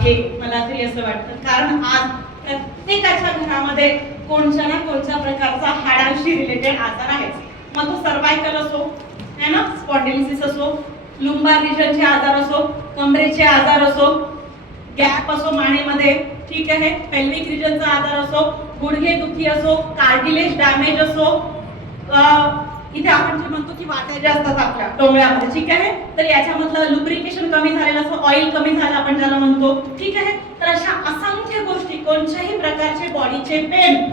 आहे, मला तरी असं वाटतं. कारण आज प्रत्येकाच्या घरामध्ये कोणत्या ना कोणत्या प्रकारचा हाडांशी रिलेटेड आजार आहे. मग तो सर्वायकल असो, है ना, स्पॉन्डिलिसिस असो, लुंबार रिजनचे आजार असो, कमरेचे आजार असो, गॅप असो मानेमध्ये, ठीक आहे, पेल्विक रिजनचा आजार असो, गुडघे दुखी असो, कार्टिलेज डॅमेज असो, इथे आपण जे म्हणतो की वाट्या ज्या असतात आपल्या डोळ्यामध्ये, ठीक आहे, तर याच्यामधलं लुब्रिकेशन कमी झालेलं असं, ऑइल कमी झालं आपण ज्याला म्हणतो, ठीक आहे. तर अशा असंख्य गोष्टी, कोणत्याही प्रकारचे बॉडीचे पेन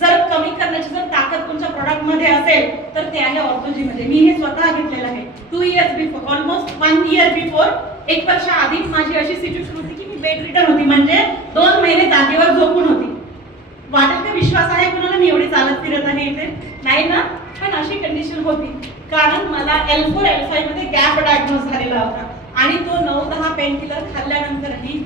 जर कमी करण्याची जर ताकद तुमच्या प्रोडक्ट मध्ये असेल तर ते आहे ऑर्थोजी मध्ये. मी हे स्वतः घेतलेलं आहे 2 years before, almost 1 year before. 1 वर्ष आधी माझी अशी सिच्युएशन होती की मी बेड रिटर्न होती, म्हणजे 2 महिने जागेवर झोपून होती. वाटेल का विश्वास आहे कुणाला मी एवढी चालत फिरत आहे इथे? नाही ना. पण अशी कंडिशन होती कारण मला L4 L5 मध्ये गॅप डायग्नोज झालेला होता आणि तो 9-10 पेन किलर खाल्ल्यानंतरही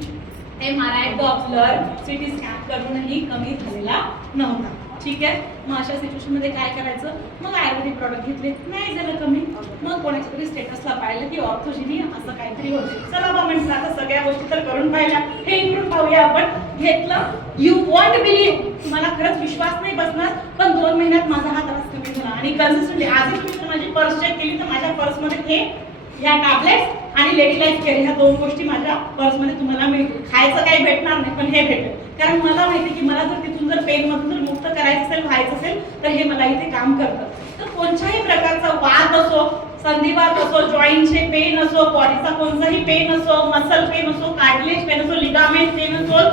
MRI, डॉप्लर, सिटी स्कॅन करूनही कमी झालेला नव्हता, ठीक आहे. मग अशा सिच्युएशन मध्ये काय करायचं? मग आयुर्वेदिक प्रॉडक्ट घेतले, नाही झालं कमी. मग कोणाच्या तरी स्टेटसला पाहिलं की ऑर्थोजीनी असं काहीतरी होते, चला बा म्हटलं आता सगळ्या गोष्टी तर करून पाहिल्या, हे इकडून पाहूया आपण. घेतलं, यू वॉन्ट बिलीव्ह, तुम्हाला खरंच विश्वास नाही बसणार, पण 2 महिन्यात माझा हा त्रास कमी झाला. आणि कन्सिस्टंटली आजही तुम्ही जर माझी पर्स चेक केली तर माझ्या पर्समध्ये हे या टॅबलेट्स आणि लेडी लाईफ केअर ह्या 2 गोष्टी माझ्या पर्समध्ये तुम्हाला मिळतील. खायचं काही भेटणार नाही पण हे भेटेल, कारण मला माहिती की मला जर तिथून जर पेन मधून जर मुक्त करायचं असेल, व्हायचं असेल तर हे मला इथे काम करतं. तर कोणत्याही प्रकारचा वात असो, संधिवात असो, जॉईंटचे पेन असो, बॉडीचा कोणताही पेन असो, मसल पेन असो, कार्टिलेज पेन असो, लिगामेंट पेन असो,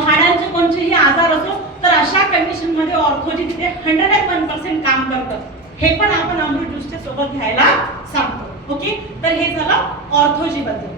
हाडांचे कोणतेही आजार असो, तर अशा कंडिशन मध्ये ऑर्थोजी तिथे 101% काम करतं. हे पण आपण अमृत ज्यूसच्या सोबत घ्यायला सांगतो. ओके, तर हे झालं ऑर्थोजी बद्दल.